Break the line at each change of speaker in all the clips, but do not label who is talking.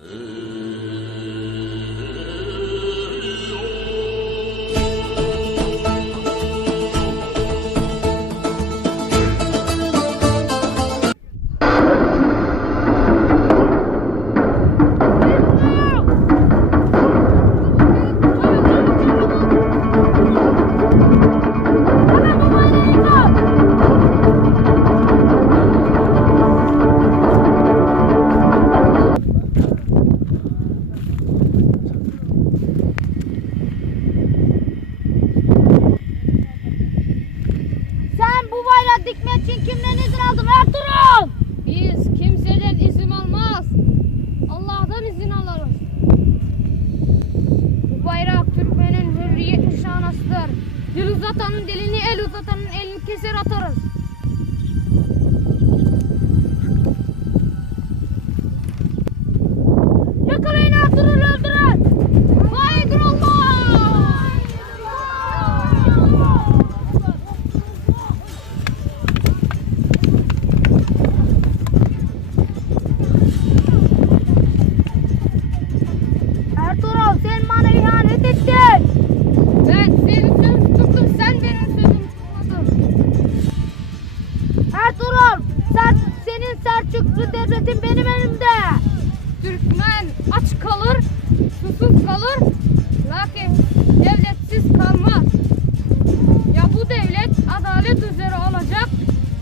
Uh. Dikmek için kimden izin aldın Ertuğrul?
Biz kimseden izin almaz. Allah'tan izin alırız. Bu bayrak Türkmenin hürriyet nişanasıdır. Dil uzatanın dilini, el uzatanın elini keser atarız. Senin
Selçuklu devletin benim elimde.
Türkmen aç kalır, susuz kalır. Lakin devletsiz kalmaz. Ya bu devlet adalet üzere olacak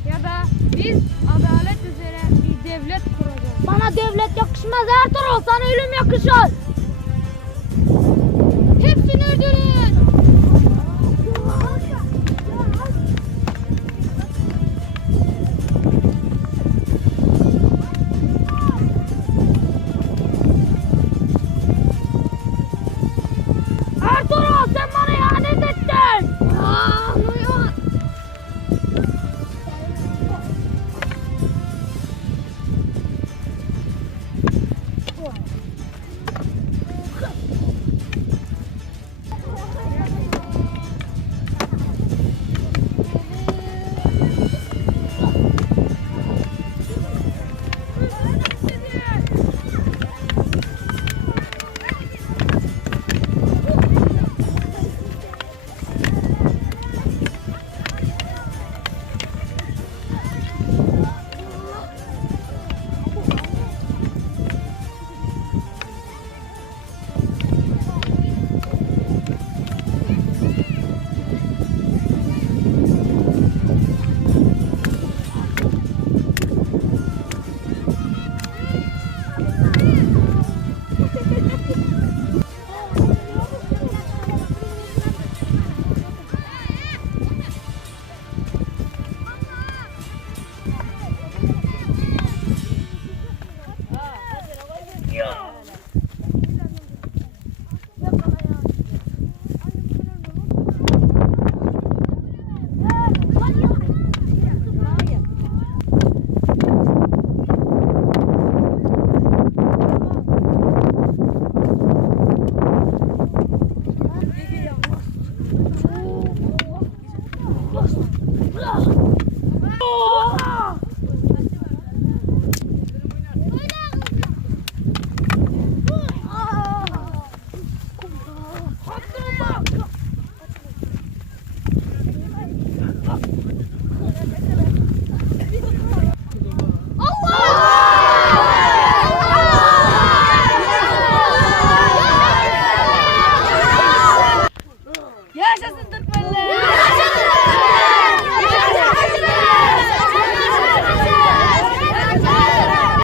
ya da biz adalet üzere bir devlet kuracağız.
Bana devlet yakışmaz Ertuğrul sana ölüm yakışır.
Hepsini öldürün. Давай.
yaşasın Türk.